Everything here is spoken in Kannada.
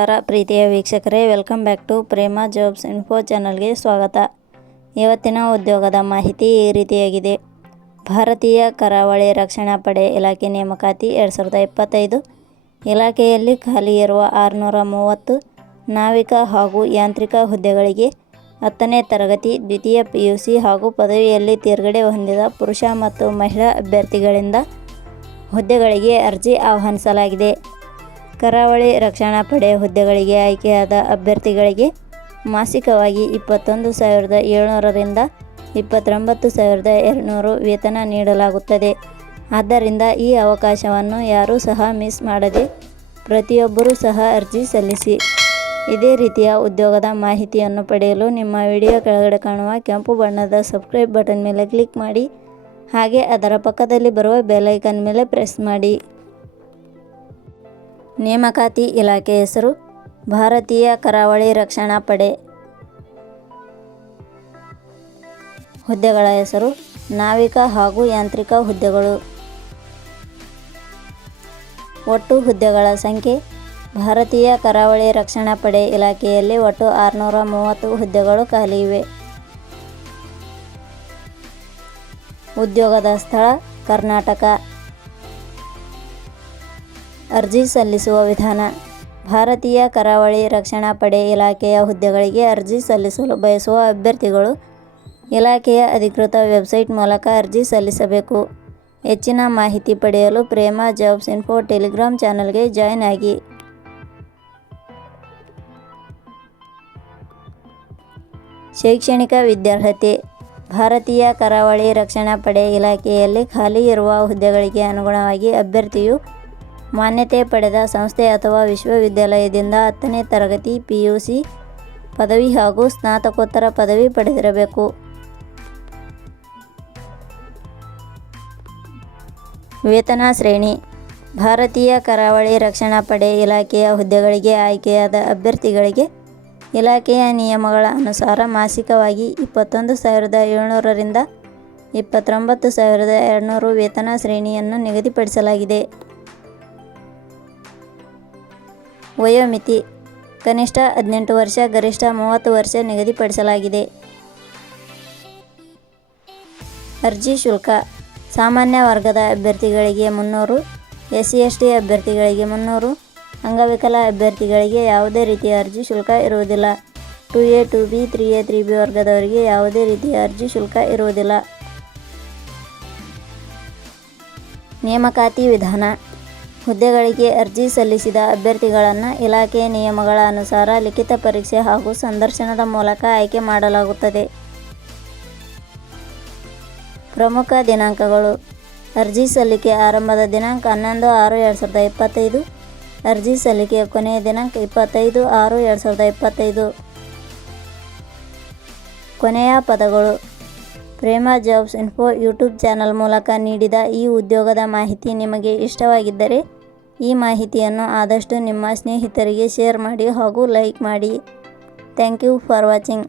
ನಮಸ್ಕಾರ ಪ್ರೀತಿಯ ವೀಕ್ಷಕರೇ welcome back to Prema jobs info ಚಾನಲ್ಗೆ ಸ್ವಾಗತ. ಇವತ್ತಿನ ಉದ್ಯೋಗದ ಮಾಹಿತಿ ಈ ರೀತಿಯಾಗಿದೆ. ಭಾರತೀಯ ಕರಾವಳಿ ರಕ್ಷಣಾ ಪಡೆ ಇಲಾಖೆ ನೇಮಕಾತಿ ಎರಡು ಸಾವಿರದ ಇಪ್ಪತ್ತೈದು ಇಲಾಖೆಯಲ್ಲಿ ಖಾಲಿ ಇರುವ ಆರುನೂರ ಮೂವತ್ತು ನಾವಿಕ ಹಾಗೂ ಯಾಂತ್ರಿಕ ಹುದ್ದೆಗಳಿಗೆ ಹತ್ತನೇ ತರಗತಿ, ದ್ವಿತೀಯ ಪಿ ಯು ಸಿ ಹಾಗೂ ಪದವಿಯಲ್ಲಿ ತೇರ್ಗಡೆ ಹೊಂದಿದ ಪುರುಷ ಮತ್ತು ಮಹಿಳಾ ಅಭ್ಯರ್ಥಿಗಳಿಂದ ಹುದ್ದೆಗಳಿಗೆ ಅರ್ಜಿ ಆಹ್ವಾನಿಸಲಾಗಿದೆ. ಕರಾವಳಿ ರಕ್ಷಣಾ ಪಡೆ ಹುದ್ದೆಗಳಿಗೆ ಆಯ್ಕೆಯಾದ ಅಭ್ಯರ್ಥಿಗಳಿಗೆ ಮಾಸಿಕವಾಗಿ ಇಪ್ಪತ್ತೊಂದು ಸಾವಿರದ ಏಳ್ನೂರರಿಂದ ಇಪ್ಪತ್ತೊಂಬತ್ತು ಸಾವಿರದ ಎರಡುನೂರು ವೇತನ ನೀಡಲಾಗುತ್ತದೆ. ಆದ್ದರಿಂದ ಈ ಅವಕಾಶವನ್ನು ಯಾರೂ ಸಹ ಮಿಸ್ ಮಾಡದೆ ಪ್ರತಿಯೊಬ್ಬರೂ ಸಹ ಅರ್ಜಿ ಸಲ್ಲಿಸಿ. ಇದೇ ರೀತಿಯ ಉದ್ಯೋಗದ ಮಾಹಿತಿಯನ್ನು ಪಡೆಯಲು ನಿಮ್ಮ ವಿಡಿಯೋ ಕೆಳಗಡೆ ಕಾಣುವ ಕೆಂಪು ಬಣ್ಣದ ಸಬ್ಸ್ಕ್ರೈಬ್ ಬಟನ್ ಮೇಲೆ ಕ್ಲಿಕ್ ಮಾಡಿ, ಹಾಗೆ ಅದರ ಪಕ್ಕದಲ್ಲಿ ಬರುವ ಬೆಲೈಕನ್ ಮೇಲೆ ಪ್ರೆಸ್ ಮಾಡಿ. ನೇಮಕಾತಿ ಇಲಾಖೆ ಹೆಸರು, ಭಾರತೀಯ ಕರಾವಳಿ ರಕ್ಷಣಾ ಪಡೆ. ಹುದ್ದೆಗಳ ಹೆಸರು, ನಾವಿಕ ಹಾಗೂ ಯಾಂತ್ರಿಕ ಹುದ್ದೆಗಳು. ಒಟ್ಟು ಹುದ್ದೆಗಳ ಸಂಖ್ಯೆ, ಭಾರತೀಯ ಕರಾವಳಿ ರಕ್ಷಣಾ ಪಡೆ ಇಲಾಖೆಯಲ್ಲಿ ಒಟ್ಟು ಆರುನೂರ ಮೂವತ್ತು ಹುದ್ದೆಗಳು ಖಾಲಿ ಇವೆ. ಉದ್ಯೋಗದ ಸ್ಥಳ, ಕರ್ನಾಟಕ. ಅರ್ಜಿ ಸಲ್ಲಿಸುವ ವಿಧಾನ. ಭಾರತೀಯ ಕರಾವಳಿ ರಕ್ಷಣಾ ಪಡೆ ಇಲಾಖೆಯ ಹುದ್ದೆಗಳಿಗೆ ಅರ್ಜಿ ಸಲ್ಲಿಸಲು ಬಯಸುವ ಅಭ್ಯರ್ಥಿಗಳು ಇಲಾಖೆಯ ಅಧಿಕೃತ ವೆಬ್ಸೈಟ್ ಮೂಲಕ ಅರ್ಜಿ ಸಲ್ಲಿಸಬೇಕು. ಹೆಚ್ಚಿನ ಮಾಹಿತಿ ಪಡೆಯಲು ಪ್ರೇಮ ಜಾಬ್ಸ್ ಇನ್ಫೋ ಟೆಲಿಗ್ರಾಮ್ ಚಾನಲ್ಗೆ ಜಾಯ್ನ್ ಆಗಿ. ಶೈಕ್ಷಣಿಕ ವಿದ್ಯಾರ್ಹತೆ. ಭಾರತೀಯ ಕರಾವಳಿ ರಕ್ಷಣಾ ಪಡೆ ಇಲಾಖೆಯಲ್ಲಿ ಖಾಲಿ ಇರುವ ಹುದ್ದೆಗಳಿಗೆ ಅನುಗುಣವಾಗಿ ಅಭ್ಯರ್ಥಿಯು ಮಾನ್ಯತೆ ಪಡೆದ ಸಂಸ್ಥೆ ಅಥವಾ ವಿಶ್ವವಿದ್ಯಾಲಯದಿಂದ ಹತ್ತನೇ ತರಗತಿ ಪಿ ಯು ಸಿ ಪದವಿ ಹಾಗೂ ಸ್ನಾತಕೋತ್ತರ ಪದವಿ ಪಡೆದಿರಬೇಕು. ವೇತನ ಶ್ರೇಣಿ. ಭಾರತೀಯ ಕರಾವಳಿ ರಕ್ಷಣಾ ಪಡೆ ಇಲಾಖೆಯ ಹುದ್ದೆಗಳಿಗೆ ಆಯ್ಕೆಯಾದ ಅಭ್ಯರ್ಥಿಗಳಿಗೆ ಇಲಾಖೆಯ ನಿಯಮಗಳ ಅನುಸಾರ ಮಾಸಿಕವಾಗಿ ಇಪ್ಪತ್ತೊಂದು ಸಾವಿರದ ಏಳ್ನೂರರಿಂದ ಇಪ್ಪತ್ತೊಂಬತ್ತು ಸಾವಿರದ ಎರಡುನೂರು ವೇತನ ಶ್ರೇಣಿಯನ್ನು ನಿಗದಿಪಡಿಸಲಾಗಿದೆ. ವಯೋಮಿತಿ. ಕನಿಷ್ಠ ಹದಿನೆಂಟು ವರ್ಷ, ಗರಿಷ್ಠ ಮೂವತ್ತು ವರ್ಷ ನಿಗದಿಪಡಿಸಲಾಗಿದೆ. ಅರ್ಜಿ ಶುಲ್ಕ. ಸಾಮಾನ್ಯ ವರ್ಗದ ಅಭ್ಯರ್ಥಿಗಳಿಗೆ ಮುನ್ನೂರು ಎಸ್ ಸಿ ಎಸ್ ಟಿ ಅಭ್ಯರ್ಥಿಗಳಿಗೆ ಮುನ್ನೂರು, ಅಂಗವಿಕಲ ಅಭ್ಯರ್ಥಿಗಳಿಗೆ ಯಾವುದೇ ರೀತಿಯ ಅರ್ಜಿ ಶುಲ್ಕ ಇರುವುದಿಲ್ಲ. Two A, two B, three A, three B ವರ್ಗದವರಿಗೆ ಯಾವುದೇ ರೀತಿಯ ಅರ್ಜಿ ಶುಲ್ಕ ಇರುವುದಿಲ್ಲ. ನೇಮಕಾತಿ ವಿಧಾನ. ಹುದ್ದೆಗಳಿಗೆ ಅರ್ಜಿ ಸಲ್ಲಿಸಿದ ಅಭ್ಯರ್ಥಿಗಳನ್ನು ಇಲಾಖೆಯ ನಿಯಮಗಳ ಅನುಸಾರ ಲಿಖಿತ ಪರೀಕ್ಷೆ ಹಾಗೂ ಸಂದರ್ಶನದ ಮೂಲಕ ಆಯ್ಕೆ ಮಾಡಲಾಗುತ್ತದೆ. ಪ್ರಮುಖ ದಿನಾಂಕಗಳು. ಅರ್ಜಿ ಸಲ್ಲಿಕೆ ಆರಂಭದ ದಿನಾಂಕ ಹನ್ನೊಂದು ಆರು ಎರಡು ಸಾವಿರದ ಇಪ್ಪತ್ತೈದು. ಅರ್ಜಿ ಸಲ್ಲಿಕೆಯ ಕೊನೆಯ ದಿನಾಂಕ ಇಪ್ಪತ್ತೈದು ಆರು ಎರಡು ಸಾವಿರದ ಇಪ್ಪತ್ತೈದು. ಕೊನೆಯ ಪದಗಳು. Prema jobs info YouTube channel ಮೂಲಕ ನೀಡಿದ ಈ ಉದ್ಯೋಗದ ಮಾಹಿತಿ ನಿಮಗೆ ಇಷ್ಟವಾಗಿದ್ದರೆ ಈ ಮಾಹಿತಿಯನ್ನು ಆದಷ್ಟು ನಿಮ್ಮ ಸ್ನೇಹಿತರಿಗೆ ಶೇರ್ ಮಾಡಿ ಹಾಗೂ ಲೈಕ್ ಮಾಡಿ. Thank you for watching.